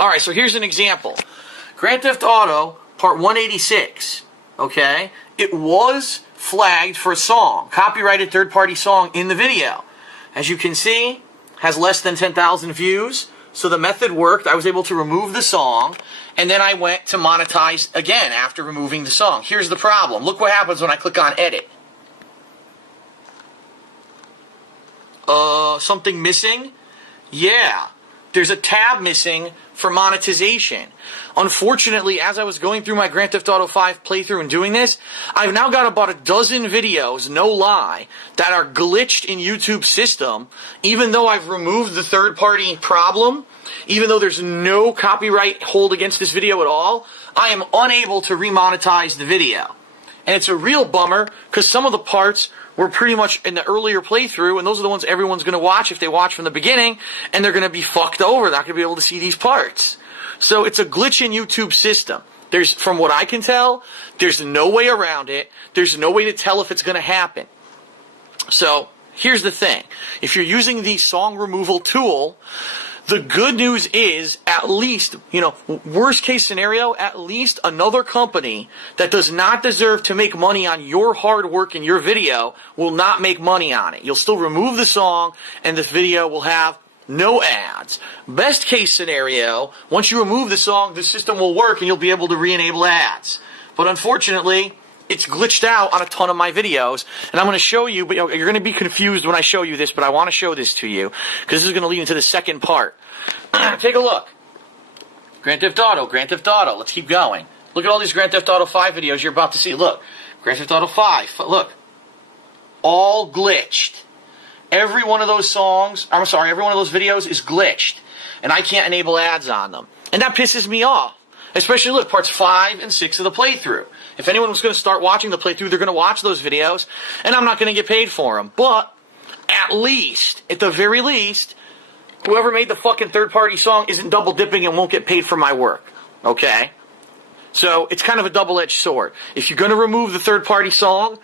Alright, so here's an example. Grand Theft Auto, part 186. Okay? It was flagged for a song, copyrighted third-party song in the video. As you can see, has less than 10,000 views. So the method worked. I was able to remove the song, and then I went to monetize again after removing the song. Here's the problem. Look what happens when I click on edit. Something missing? Yeah. There's a tab missing for monetization. Unfortunately, as I was going through my Grand Theft Auto 5 playthrough and doing this, I've now got about a dozen videos, no lie, that are glitched in YouTube's system, even though I've removed the third-party problem, even though there's no copyright hold against this video at all, I am unable to remonetize the video. And it's a real bummer, because some of the parts were pretty much in the earlier playthrough, and those are the ones everyone's going to watch if they watch from the beginning, and they're going to be fucked over. They're not going to be able to see these parts. So it's a glitch in YouTube's system. There's, from what I can tell, there's no way around it. There's no way to tell if it's going to happen. So here's the thing. If you're using the song removal tool, the good news is, at least, worst case scenario, at least another company that does not deserve to make money on your hard work in your video will not make money on it. You'll still remove the song, and this video will have no ads. Best case scenario, once you remove the song, the system will work and you'll be able to re-enable ads. But unfortunately, it's glitched out on a ton of my videos, and I'm going to show you, but you're going to be confused when I show you this, but I want to show this to you, because this is going to lead into the second part. Take a look. Grand Theft Auto, Grand Theft Auto. Let's keep going. Look at all these Grand Theft Auto 5 videos you're about to see. Look, Grand Theft Auto 5, look. All glitched. Every one of those every one of those videos is glitched, and I can't enable ads on them. And that pisses me off. Especially, look, parts 5 and 6 of the playthrough. If anyone was going to start watching the playthrough, they're going to watch those videos, and I'm not going to get paid for them. But, at the very least, whoever made the fucking third-party song isn't double-dipping and won't get paid for my work. Okay? So, it's kind of a double-edged sword. If you're going to remove the third-party song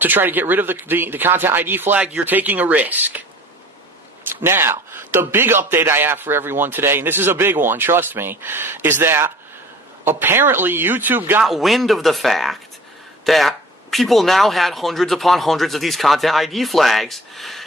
to try to get rid of the content ID flag, you're taking a risk. Now, the big update I have for everyone today, and this is a big one, trust me, is that apparently YouTube got wind of the fact that people now had hundreds upon hundreds of these content ID flags,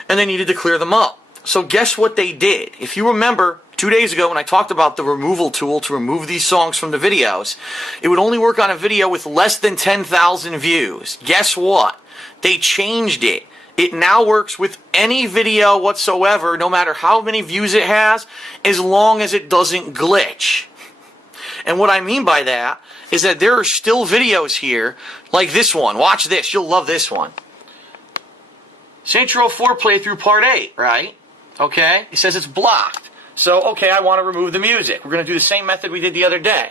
and they needed to clear them up. So guess what they did? If you remember, 2 days ago when I talked about the removal tool to remove these songs from the videos, it would only work on a video with less than 10,000 views. Guess what? They changed it. It now works with any video whatsoever, no matter how many views it has, as long as it doesn't glitch. And what I mean by that is that there are still videos here, like this one. Watch this. You'll love this one. Saints Row 4 playthrough part 8, right? Okay? It says it's blocked. So, okay, I want to remove the music. We're going to do the same method we did the other day.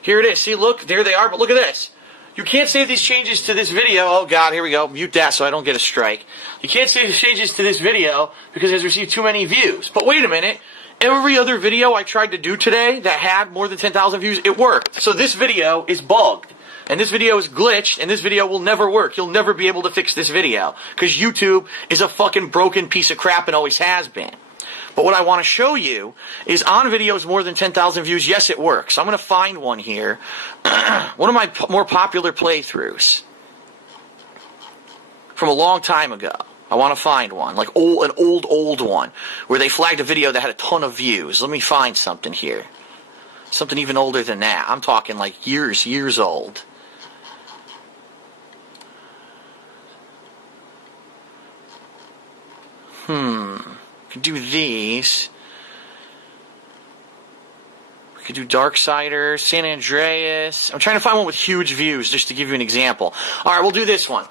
Here it is. See, look, there they are, but look at this. You can't save these changes to this video. Oh, God, here we go. Mute that so I don't get a strike. You can't save the changes to this video because it has received too many views. But wait a minute. Every other video I tried to do today that had more than 10,000 views, it worked. So this video is bugged. And this video is glitched, and this video will never work. You'll never be able to fix this video. Because YouTube is a fucking broken piece of crap and always has been. But what I want to show you is on videos more than 10,000 views, yes, it works. I'm going to find one here. One of my more popular playthroughs from a long time ago. I want to find one, like an old one, where they flagged a video that had a ton of views. Let me find something here. Something even older than that. I'm talking like years old. Could do these. We could do Darksiders, San Andreas. I'm trying to find one with huge views, just to give you an example. Alright, we'll do this one.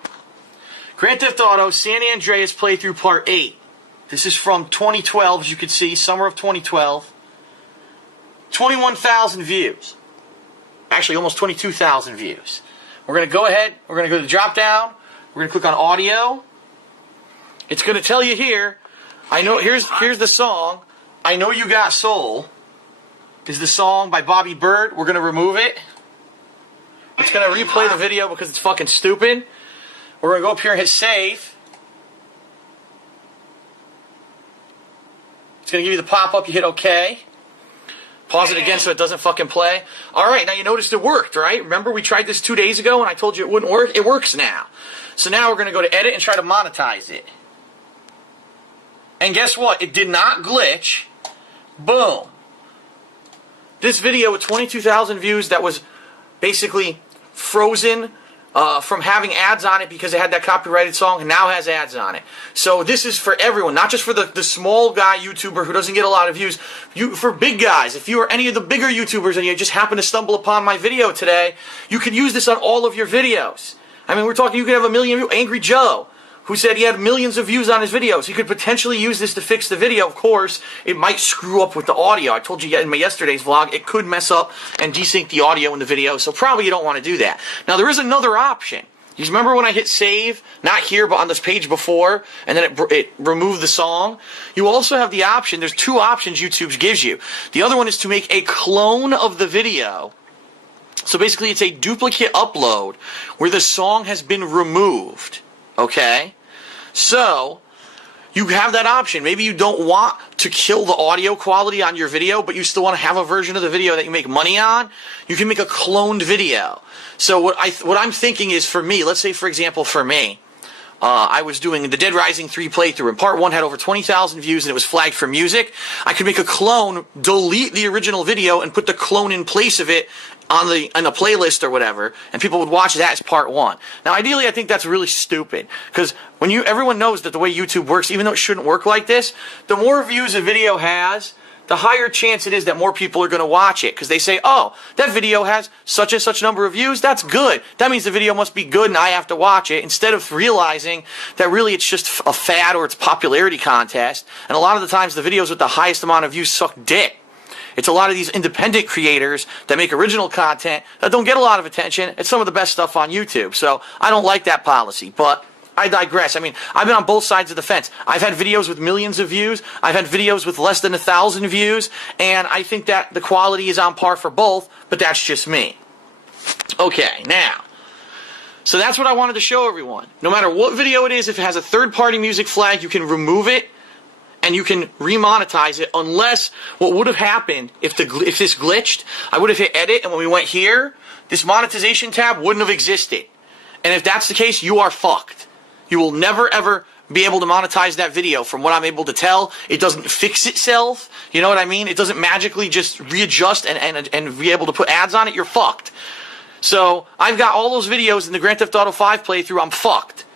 Grand Theft Auto, San Andreas playthrough part 8. This is from 2012, as you can see, summer of 2012. 21,000 views. Actually, almost 22,000 views. We're going to go ahead, we're going to go to the drop down, we're going to click on audio. It's going to tell you here, I know, here's the song, I Know You Got Soul. This is the song by Bobby Bird. We're going to remove it. It's going to replay the video because it's fucking stupid. We're going to go up here and hit save. It's going to give you the pop-up. You hit OK. Pause it again so it doesn't fucking play. Alright, now you noticed it worked, right? Remember we tried this 2 days ago and I told you it wouldn't work? It works now. So now we're going to go to edit and try to monetize it. And guess what? It did not glitch. Boom. This video with 22,000 views that was basically frozen from having ads on it because it had that copyrighted song and now has ads on it. So this is for everyone, not just for the small guy YouTuber who doesn't get a lot of views. For big guys, if you are any of the bigger YouTubers and you just happen to stumble upon my video today, you can use this on all of your videos. I mean, we're talking, you could have 1 million views. Angry Joe, who said he had millions of views on his videos. He could potentially use this to fix the video. Of course, it might screw up with the audio. I told you in my yesterday's vlog, it could mess up and desync the audio in the video, so probably you don't want to do that. Now, there is another option. You remember when I hit save, not here, but on this page before, and then it removed the song? You also have the option, there's 2 options YouTube gives you. The other one is to make a clone of the video. So basically, it's a duplicate upload where the song has been removed. Okay? So, you have that option. Maybe you don't want to kill the audio quality on your video, but you still want to have a version of the video that you make money on. You can make a cloned video. So what I'm thinking is, for me, let's say for example for me, I was doing the Dead Rising 3 playthrough, and part 1 had over 20,000 views and it was flagged for music. I could make a clone, delete the original video, and put the clone in place of it on a playlist or whatever, and people would watch that as part 1. Now, ideally, I think that's really stupid, because when everyone knows that the way YouTube works, even though it shouldn't work like this, the more views a video has, the higher chance it is that more people are going to watch it, because they say, oh, that video has such and such number of views, that's good. That means the video must be good and I have to watch it, instead of realizing that really it's just a fad or it's a popularity contest, and a lot of the times the videos with the highest amount of views suck dick. It's a lot of these independent creators that make original content that don't get a lot of attention. It's some of the best stuff on YouTube. So I don't like that policy, but I digress. I mean, I've been on both sides of the fence. I've had videos with millions of views. I've had videos with less than 1,000 views. And I think that the quality is on par for both, but that's just me. Okay, now. So that's what I wanted to show everyone. No matter what video it is, if it has a third-party music flag, you can remove it. And you can remonetize it, unless what would have happened if this glitched, I would have hit edit, and when we went here, this monetization tab wouldn't have existed. And if that's the case, you are fucked. You will never ever be able to monetize that video. From what I'm able to tell, it doesn't fix itself. You know what I mean? It doesn't magically just readjust and be able to put ads on it. You're fucked. So I've got all those videos in the Grand Theft Auto 5 playthrough. I'm fucked.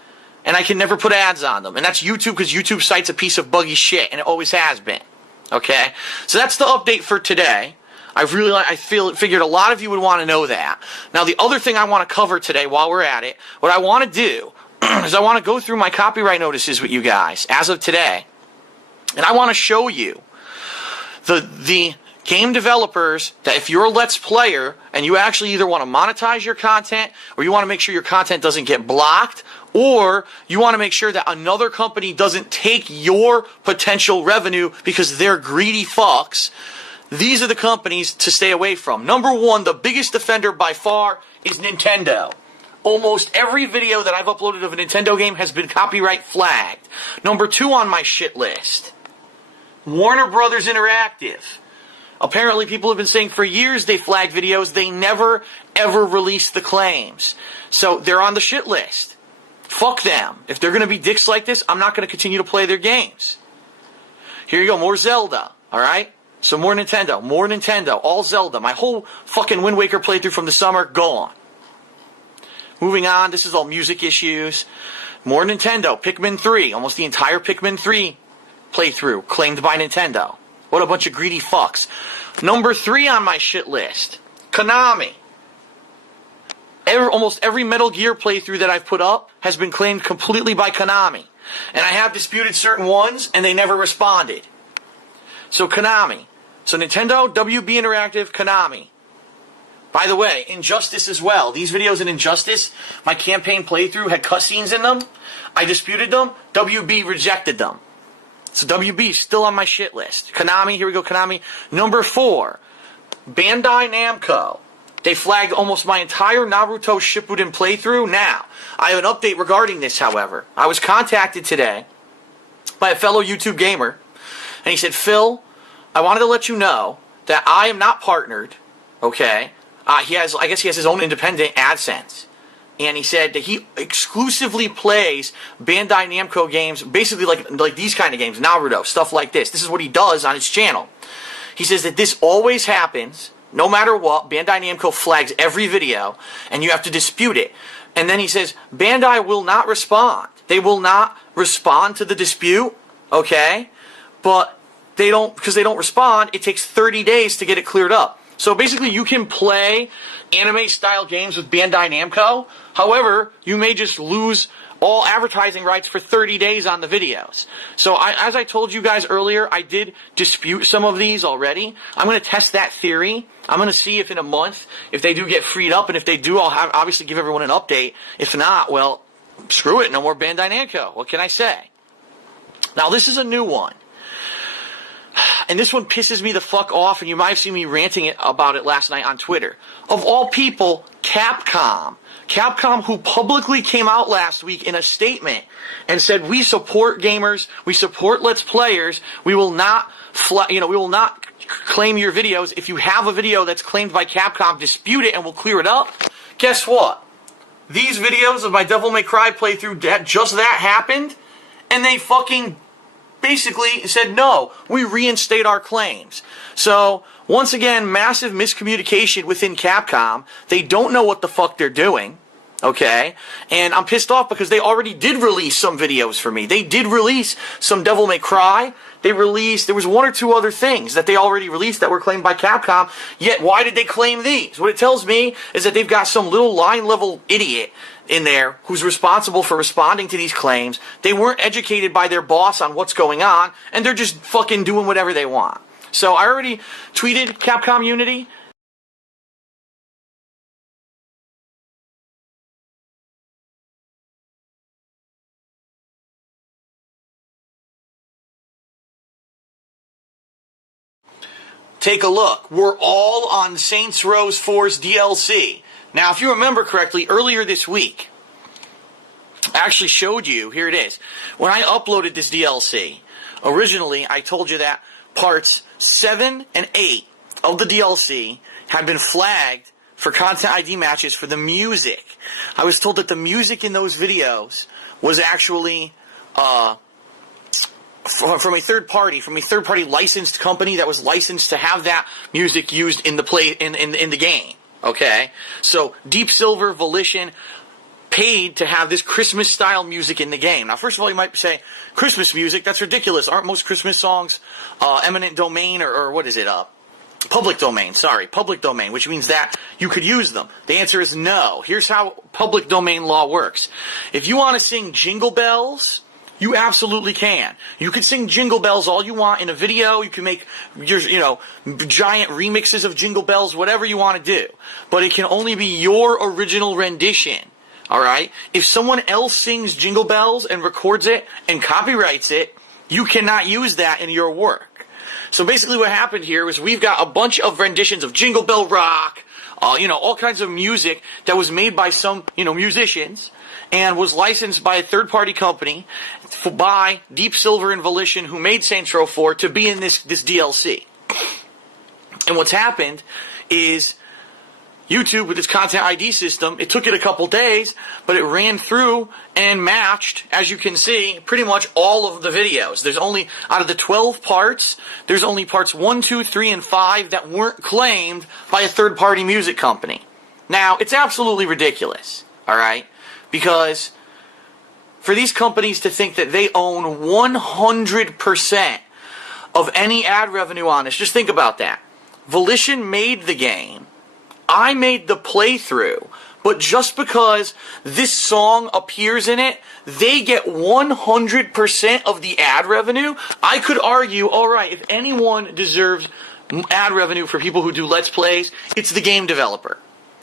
And I can never put ads on them. And that's YouTube, because YouTube site's a piece of buggy shit, and it always has been. Okay? So that's the update for today. Figured a lot of you would want to know that. Now, the other thing I want to cover today while we're at it, what I want to do is I want to go through my copyright notices with you guys as of today. And I want to show you the game developers that if you're a Let's Player and you actually either want to monetize your content or you want to make sure your content doesn't get blocked, or you want to make sure that another company doesn't take your potential revenue because they're greedy fucks, these are the companies to stay away from. Number 1, the biggest offender by far is Nintendo. Almost every video that I've uploaded of a Nintendo game has been copyright flagged. Number 2 on my shit list, Warner Brothers Interactive. Apparently people have been saying for years they flagged videos. They never, ever released the claims. So they're on the shit list. Fuck them. If they're going to be dicks like this, I'm not going to continue to play their games. Here you go, more Zelda, alright? So more Nintendo, all Zelda. My whole fucking Wind Waker playthrough from the summer, gone. Moving on, this is all music issues. More Nintendo, Pikmin 3, almost the entire Pikmin 3 playthrough, claimed by Nintendo. What a bunch of greedy fucks. Number 3 on my shit list, Konami. Almost every Metal Gear playthrough that I've put up has been claimed completely by Konami. And I have disputed certain ones, and they never responded. So Konami. So Nintendo, WB Interactive, Konami. By the way, Injustice as well. These videos in Injustice, my campaign playthrough had cutscenes in them. I disputed them. WB rejected them. So WB is still on my shit list. Konami, here we go, Konami. Number 4, Bandai Namco. They flagged almost my entire Naruto Shippuden playthrough. Now, I have an update regarding this, however. I was contacted today by a fellow YouTube gamer, and he said, Phil, I wanted to let you know that I am not partnered, okay? I guess he has his own independent AdSense. And he said that he exclusively plays Bandai Namco games, basically like these kind of games, Naruto, stuff like this. This is what he does on his channel. He says that this always happens, no matter what. Bandai Namco flags every video, and you have to dispute it. And then he says, Bandai will not respond. They will not respond to the dispute, okay? But because they don't respond, it takes 30 days to get it cleared up. So basically, you can play anime-style games with Bandai Namco. However, you may just lose all advertising rights for 30 days on the videos. So as I told you guys earlier, I did dispute some of these already. I'm going to test that theory. I'm going to see if in a month, if they do get freed up, and if they do, I'll obviously give everyone an update. If not, well, screw it, no more Bandai Namco. What can I say? Now, this is a new one. And this one pisses me the fuck off, and you might have seen me ranting about it last night on Twitter. Of all people, Capcom. Capcom, who publicly came out last week in a statement and said, we support gamers, we support Let's Players, we will not claim your videos. If you have a video that's claimed by Capcom, dispute it and we'll clear it up. Guess what? These videos of my Devil May Cry playthrough, just that happened, and they fucking basically said, no, we reinstate our claims. So, once again, massive miscommunication within Capcom. They don't know what the fuck they're doing, okay? And I'm pissed off because they already did release some videos for me. They did release some Devil May Cry. There was one or two other things that they already released that were claimed by Capcom, yet why did they claim these? What it tells me is that they've got some little line-level idiot in there who's responsible for responding to these claims. They weren't educated by their boss on what's going on, and they're just fucking doing whatever they want. So I already tweeted Capcom Unity. Take a look. We're all on Saints Row 4's DLC. Now, if you remember correctly, earlier this week, I actually showed you, here it is, when I uploaded this DLC. Originally, I told you that parts 7 and 8 of the DLC had been flagged for Content ID matches for the music. I was told that the music in those videos was actually from a third party licensed company that was licensed to have that music used in the game. Okay, so Deep Silver Volition paid to have this Christmas-style music in the game. Now, first of all, you might say, Christmas music? That's ridiculous. Aren't most Christmas songs eminent domain, or what is it? Public domain, public domain, which means that you could use them. The answer is no. Here's how public domain law works. If you want to sing Jingle Bells, you absolutely can. You can sing Jingle Bells all you want in a video. You can make your, giant remixes of Jingle Bells, whatever you want to do. But it can only be your original rendition. Alright? If someone else sings Jingle Bells and records it and copyrights it, you cannot use that in your work. So basically what happened here was we've got a bunch of renditions of Jingle Bell Rock, all kinds of music that was made by some, musicians, and was licensed by a third-party company by Deep Silver and Volition, who made Saints Row 4, to be in this DLC. And what's happened is YouTube, with its Content ID system, it took it a couple days, but it ran through and matched, as you can see, pretty much all of the videos. There's only, out of the 12 parts, there's only parts 1, 2, 3, and 5 that weren't claimed by a third-party music company. Now, it's absolutely ridiculous, alright? Because for these companies to think that they own 100% of any ad revenue on this, just think about that. Volition made the game. I made the playthrough. But just because this song appears in it, they get 100% of the ad revenue. I could argue, alright, if anyone deserves ad revenue for people who do Let's Plays, it's the game developer.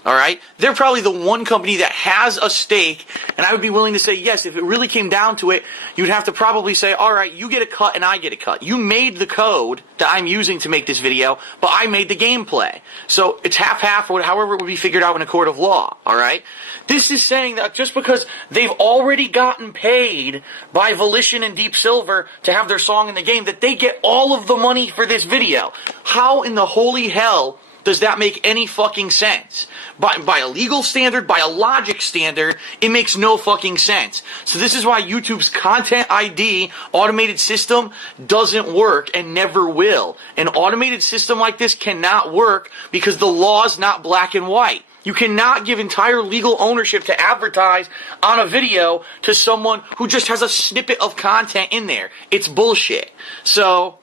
All right? They're probably the one company that has a stake, and I would be willing to say, yes, if it really came down to it, you'd have to probably say, all right, you get a cut and I get a cut. You made the code that I'm using to make this video, but I made the gameplay. So it's half-half, or however it would be figured out in a court of law, all right? This is saying that just because they've already gotten paid by Volition and Deep Silver to have their song in the game, that they get all of the money for this video. How in the holy hell does that make any fucking sense? By a legal standard, by a logic standard, it makes no fucking sense. So this is why YouTube's Content ID automated system doesn't work and never will. An automated system like this cannot work because the law is not black and white. You cannot give entire legal ownership to advertise on a video to someone who just has a snippet of content in there. It's bullshit. So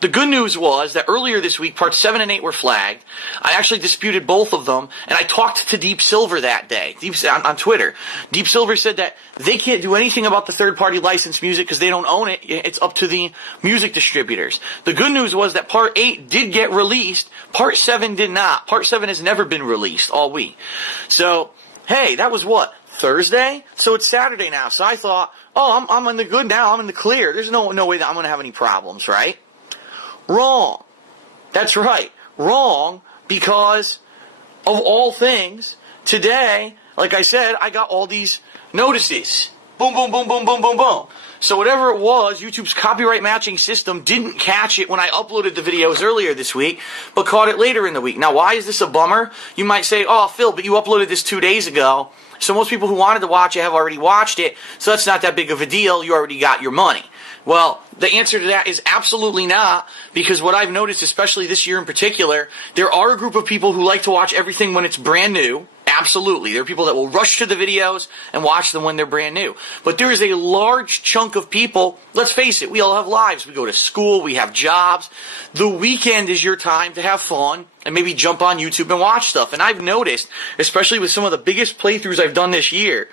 the good news was that earlier this week, parts 7 and 8 were flagged. I actually disputed both of them, and I talked to Deep Silver that day on Twitter. Deep Silver said that they can't do anything about the third-party licensed music because they don't own it. It's up to the music distributors. The good news was that part 8 did get released. Part 7 did not. Part 7 has never been released all week. So, hey, that was what? Thursday? So it's Saturday now. So I thought, oh, I'm in the good now. I'm in the clear. There's no way that I'm going to have any problems, right? Wrong. That's right. Wrong, because of all things, today, like I said, I got all these notices. Boom, boom, boom, boom, boom, boom, boom. So whatever it was, YouTube's copyright matching system didn't catch it when I uploaded the videos earlier this week, but caught it later in the week. Now, why is this a bummer? You might say, oh, Phil, but you uploaded this 2 days ago. So most people who wanted to watch it have already watched it, so that's not that big of a deal. You already got your money. Well, the answer to that is absolutely not, because what I've noticed, especially this year in particular, there are a group of people who like to watch everything when it's brand new. Absolutely. There are people that will rush to the videos and watch them when they're brand new. But there is a large chunk of people, let's face it, we all have lives. We go to school, we have jobs. The weekend is your time to have fun and maybe jump on YouTube and watch stuff. And I've noticed, especially with some of the biggest playthroughs I've done this year,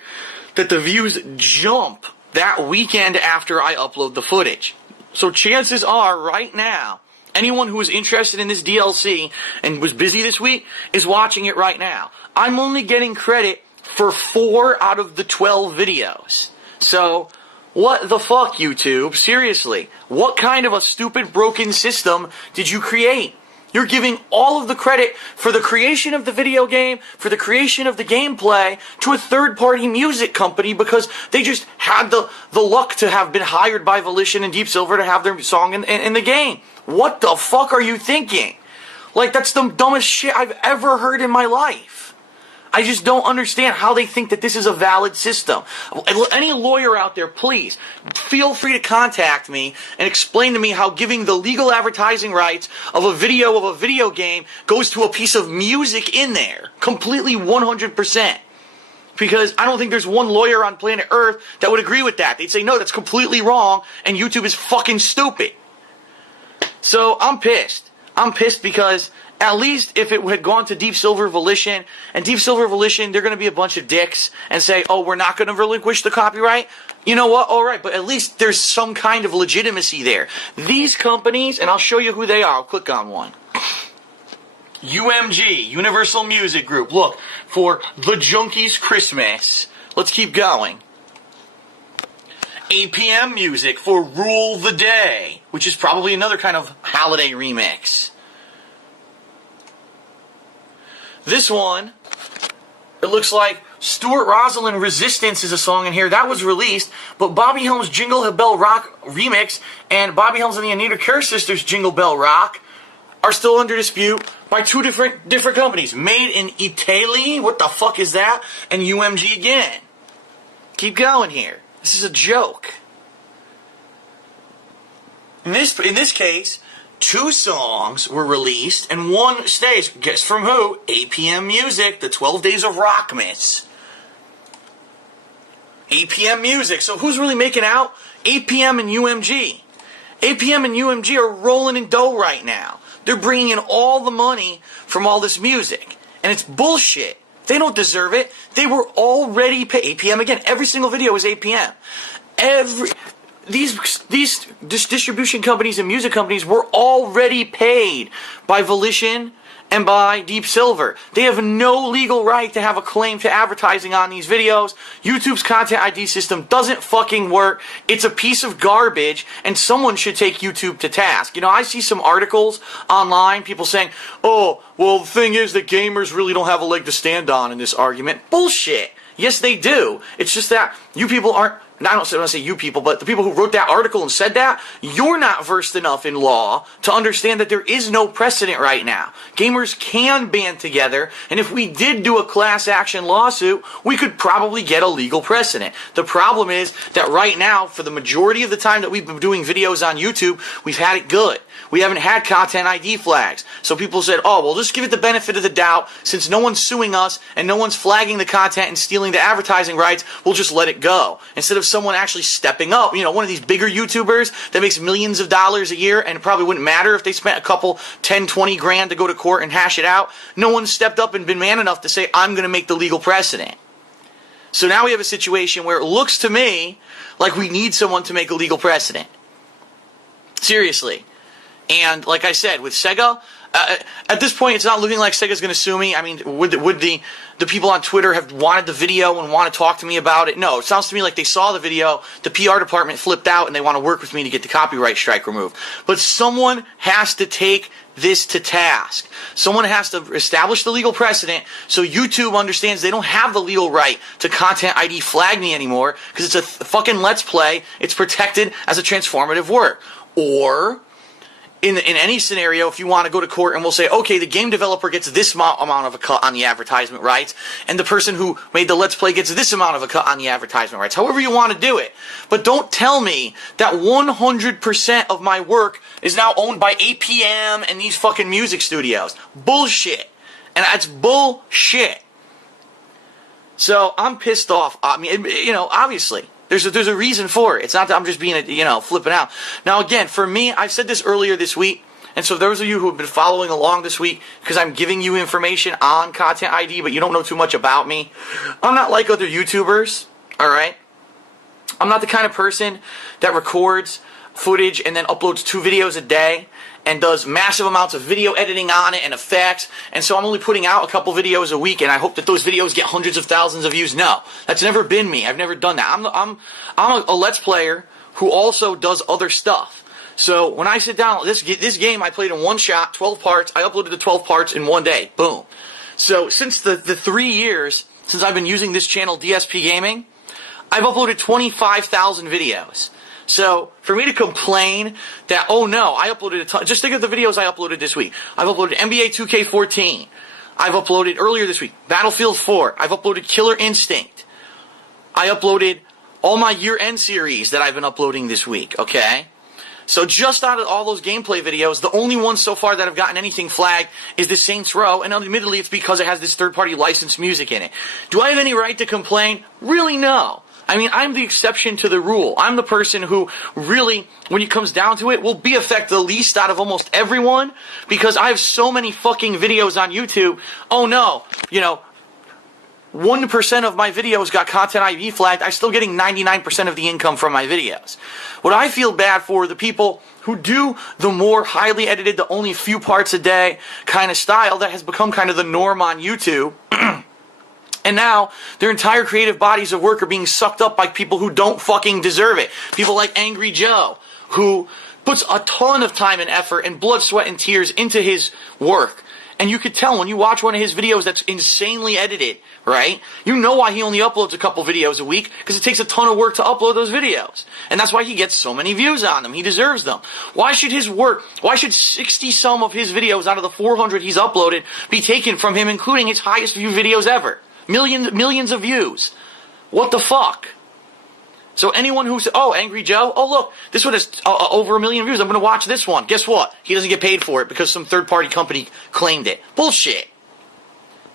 that the views jump that weekend after I upload the footage. So chances are, right now, anyone who is interested in this DLC and was busy this week is watching it right now. I'm only getting credit for 4 out of the 12 videos. So, what the fuck, YouTube? Seriously, what kind of a stupid, broken system did you create? You're giving all of the credit for the creation of the video game, for the creation of the gameplay, to a third-party music company because they just had the luck to have been hired by Volition and Deep Silver to have their song in the game. What the fuck are you thinking? Like, that's the dumbest shit I've ever heard in my life. I just don't understand how they think that this is a valid system. Any lawyer out there, please, feel free to contact me and explain to me how giving the legal advertising rights of a video game goes to a piece of music in there. Completely 100%. Because I don't think there's one lawyer on planet Earth that would agree with that. They'd say, no, that's completely wrong, and YouTube is fucking stupid. So, I'm pissed. I'm pissed because at least if it had gone to Deep Silver Volition, and Deep Silver Volition, they're going to be a bunch of dicks and say, oh, we're not going to relinquish the copyright. You know what? All right, but at least there's some kind of legitimacy there. These companies, and I'll show you who they are. I'll click on one. UMG, Universal Music Group. Look, for The Junkies Christmas. Let's keep going. APM Music for Rule the Day, which is probably another kind of holiday remix. This one, it looks like Stuart Rosalind Resistance is a song in here. That was released, but Bobby Helms' Jingle Bell Rock remix and Bobby Helms and the Anita Kerr Sisters' Jingle Bell Rock are still under dispute by two different companies. Made in Italy, what the fuck is that? And UMG again. Keep going here. This is a joke. In this case, 2 songs were released and 1 stays. Guess from who? APM Music, the 12 Days of Rockmas. APM Music. So who's really making out? APM and UMG. APM and UMG are rolling in dough right now. They're bringing in all the money from all this music. And it's bullshit. They don't deserve it. They were already paid. APM again. Every single video is APM. These distribution companies and music companies were already paid by Volition and by Deep Silver. They have no legal right to have a claim to advertising on these videos. YouTube's content ID system doesn't fucking work. It's a piece of garbage, and someone should take YouTube to task. You know, I see some articles online, people saying, oh, well, the thing is that gamers really don't have a leg to stand on in this argument. Bullshit. Yes, they do. It's just that you people aren't, I don't want to say you people, but the people who wrote that article and said that, you're not versed enough in law to understand that there is no precedent right now. Gamers can band together, and if we did do a class action lawsuit, we could probably get a legal precedent. The problem is that right now, for the majority of the time that we've been doing videos on YouTube, we've had it good. We haven't had content ID flags. So people said, oh, well, just give it the benefit of the doubt. Since no one's suing us and no one's flagging the content and stealing the advertising rights, we'll just let it go. Instead of someone actually stepping up, you know, one of these bigger YouTubers that makes millions of dollars a year, and it probably wouldn't matter if they spent a couple 10, 20 grand to go to court and hash it out. No one's stepped up and been man enough to say, I'm going to make the legal precedent. So now we have a situation where it looks to me like we need someone to make a legal precedent. Seriously. And like I said, with Sega, at this point, it's not looking like Sega's going to sue me. I mean, would the people on Twitter have wanted the video and want to talk to me about it? No, it sounds to me like they saw the video, the PR department flipped out, and they want to work with me to get the copyright strike removed. But someone has to take this to task. Someone has to establish the legal precedent so YouTube understands they don't have the legal right to content ID flag me anymore because it's a fucking Let's Play. It's protected as a transformative work. Or in any scenario, if you want to go to court and we'll say, okay, the game developer gets this amount of a cut on the advertisement rights, and the person who made the Let's Play gets this amount of a cut on the advertisement rights. However you want to do it. But don't tell me that 100% of my work is now owned by APM and these fucking music studios. Bullshit. And that's bullshit. So I'm pissed off. I mean, you know, obviously. There's a reason for it. It's not that I'm just being, flipping out. Now, again, for me, I've said this earlier this week, and so those of you who have been following along this week, because I'm giving you information on Content ID, but you don't know too much about me, I'm not like other YouTubers, all right? I'm not the kind of person that records footage and then uploads 2 videos a day and does massive amounts of video editing on it and effects, and so I'm only putting out a couple videos a week, and I hope that those videos get hundreds of thousands of views. No, that's never been me. I've never done that. I'm a Let's Player who also does other stuff. So when I sit down, this game I played in one shot, 12 parts. I uploaded the 12 parts in one day. Boom. So since the 3 years since I've been using this channel, DSP Gaming, I've uploaded 25,000 videos. So, for me to complain that, oh no, I uploaded a ton, just think of the videos I uploaded this week. I've uploaded NBA 2K14. I've uploaded, earlier this week, Battlefield 4. I've uploaded Killer Instinct. I uploaded all my year-end series that I've been uploading this week, okay? So just out of all those gameplay videos, the only one so far that have gotten anything flagged is the Saints Row, and admittedly it's because it has this third-party licensed music in it. Do I have any right to complain? Really, no. I mean, I'm the exception to the rule. I'm the person who really, when it comes down to it, will be affected the least out of almost everyone because I have so many fucking videos on YouTube. Oh no, 1% of my videos got content ID flagged. I'm still getting 99% of the income from my videos. What I feel bad for are the people who do the more highly edited, the only few parts a day kind of style that has become kind of the norm on YouTube. And now, their entire creative bodies of work are being sucked up by people who don't fucking deserve it. People like Angry Joe, who puts a ton of time and effort and blood, sweat, and tears into his work. And you could tell when you watch one of his videos that's insanely edited, right? You know why he only uploads a couple videos a week, because it takes a ton of work to upload those videos. And that's why he gets so many views on them. He deserves them. Why should 60 some of his videos out of the 400 he's uploaded be taken from him, including his highest view videos ever? Millions of views. What the fuck? So anyone who says, oh, Angry Joe, oh look, this one has over 1 million views, I'm going to watch this one. Guess what? He doesn't get paid for it because some third-party company claimed it. Bullshit.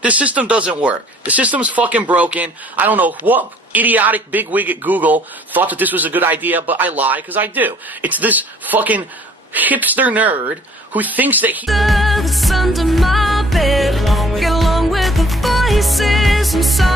This system doesn't work. The system's fucking broken. I don't know what idiotic bigwig at Google thought that this was a good idea, but I lie because I do. It's this fucking hipster nerd who thinks that he... Under my bed, get along with the voices inside.